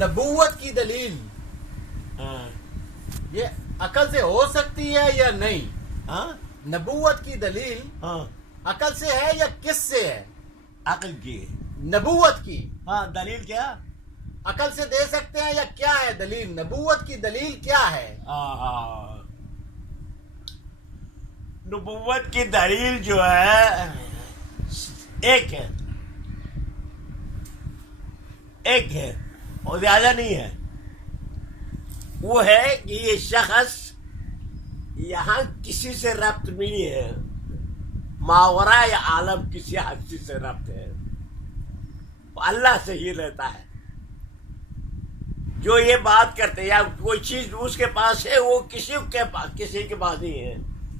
نبوت کی دلیل یہ عقل سے ہو سکتی ہے یا نہیں؟ نبوت کی دلیل عقل سے ہے یا کس سے ہے؟ عقل کی نبوت کی دلیل کیا؟ عقل سے دے سکتے ہیں یا کیا ہے دلیل؟ نبوت کی دلیل کیا ہے؟ نبوت کی دلیل جو ہے ایک ہے اور زیادہ نہیں ہے. وہ ہے کہ یہ شخص یہاں کسی سے ربط نہیں ہے، ماورائے عالم کسی ہستی سے ربط ہے، وہ اللہ سے ہی رہتا ہے. جو یہ بات کرتے یا کوئی چیز اس کے پاس ہے وہ کسی کے پاس نہیں ہے،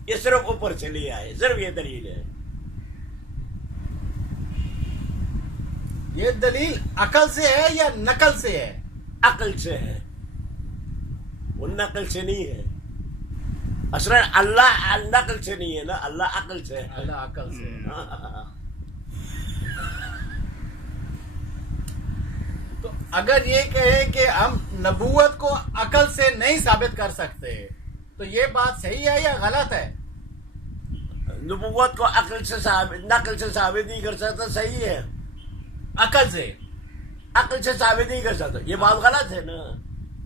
یہ صرف اوپر سے لے آئے. صرف یہ دلیل ہے. یہ دلیل عقل سے ہے یا نقل سے ہے؟ عقل سے ہے، وہ نقل سے نہیں ہے. اصلا اللہ نقل سے نہیں ہے نا، اللہ عقل سے ہے. اللہ عقل سے ہے. تو اگر یہ کہیں کہ ہم نبوت کو عقل سے نہیں ثابت کر سکتے تو یہ بات صحیح ہے یا غلط ہے؟ نبوت کو نقل سے ثابت نہیں کر سکتا. صحیح ہے. عقل سے ثابت نہیں کر سکتا. یہ بات غلط ہے نا.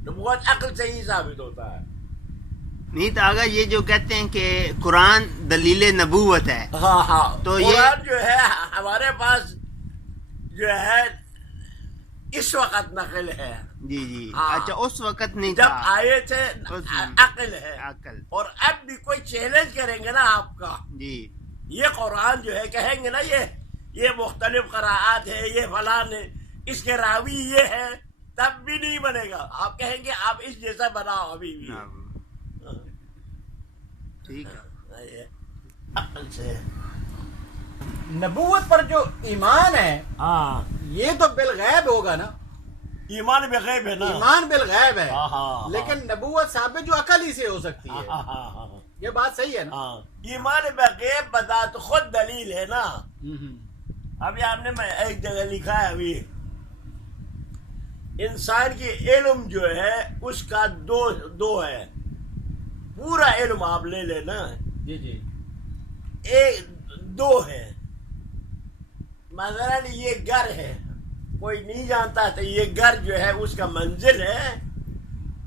نبوت عقل سے ہی ثابت ہوتا ہے. نہیں تو اگر یہ جو کہتے ہیں کہ قرآن دلیل نبوت ہے تو قرآن جو ہے ہمارے پاس جو ہے اس وقت نقل ہے. جی اچھا اس وقت نہیں جب آئے تھے عقل ہے. عقل. اور اب بھی کوئی چیلنج کریں گے نا آپ کا، جی یہ قرآن جو ہے کہیں گے نا یہ مختلف قراءات ہے، یہ فلان ہے، اس کے راوی یہ ہے، تب بھی نہیں بنے گا. آپ کہیں گے آپ اس جیسا بناؤ ابھی بھی. ٹھیک ہے. عقل سے نبوت پر جو ایمان ہے یہ تو بالغیب ہوگا نا. ایمان بغیب ہے نا. ایمان بالغیب ہے لیکن نبوت ثابت جو عقل ہی سے ہو سکتی ہے. یہ بات صحیح ہے نا. ایمان بغیب بذات خود دلیل ہے نا. ابھی آپ نے میں ایک جگہ لکھا ہے ابھی انسان کی علم جو ہے اس کا دو ہے. پورا علم آپ لے لینا. جی ایک دو ہے. مثلا یہ گھر ہے، کوئی نہیں جانتا تو یہ گھر جو ہے اس کا منزل ہے،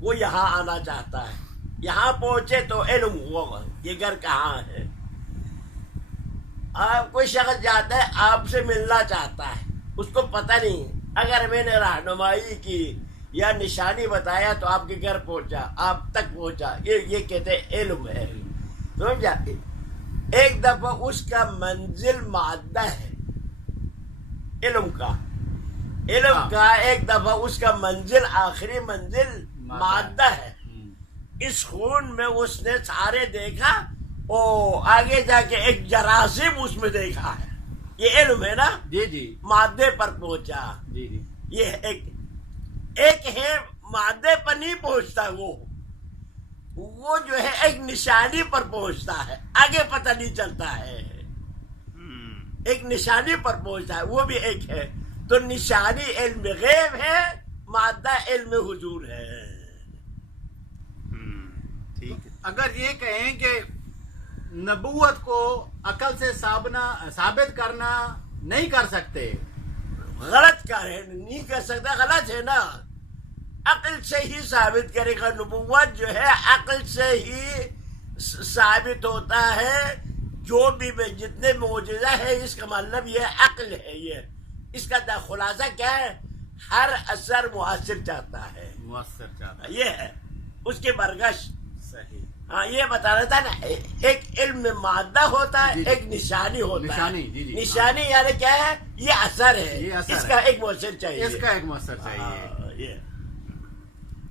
وہ یہاں آنا چاہتا ہے. یہاں پہنچے تو علم ہوا یہ گھر کہاں ہے. آپ کوئی شخص جاتا ہے آپ سے ملنا چاہتا ہے، اس کو پتہ نہیں. اگر میں نے رہنمائی کی یا نشانی بتایا تو آپ کے گھر پہنچا، آپ تک پہنچا. یہ کہتے ہیں علم ہے. سمجھا؟ ایک دفعہ اس کا منزل مادہ ہے علم کا ایک دفعہ اس کا منزل آخری منزل مادہ ہے. اس خون میں اس نے سارے دیکھا اور آگے جا کے ایک جراثیم اس میں دیکھا ہے. یہ علم ہے نا. جی مادے پر پہنچا. جی یہ ایک ہے مادے پر نہیں پہنچتا. وہ جو ہے ایک نشانی پر پہنچتا ہے، آگے پتہ نہیں چلتا ہے. ایک نشانی پر پہنچتا ہے، وہ بھی ایک ہے. تو نشانی علم غیب ہے، مادہ علم حضور ہے. ٹھیک ہے. اگر یہ کہیں کہ نبوت کو عقل سے ثابت کرنا نہیں کر سکتے، غلط نہیں کر سکتا. غلط ہے نا. عقل سے ہی ثابت کرے گا. نبوت جو ہے عقل سے ہی ثابت ہوتا ہے. جو بھی جتنے معجزہ ہے اس کا مطلب یہ عقل ہے. اس کا خلاصہ کیا ہے؟ ہر اثر مؤثر چاہتا ہے. یہ ہے اس کے برگش. صحیح. یہ بتا رہا تھا نا، ایک علم میں مادہ ہوتا ہے، ایک نشانی ہوتا ہے. نشانی یعنی کیا ہے؟ یہ اثر ہے. اس کا ایک مؤثر چاہیے. یہ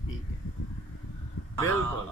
ٹھیک ہے. بالکل.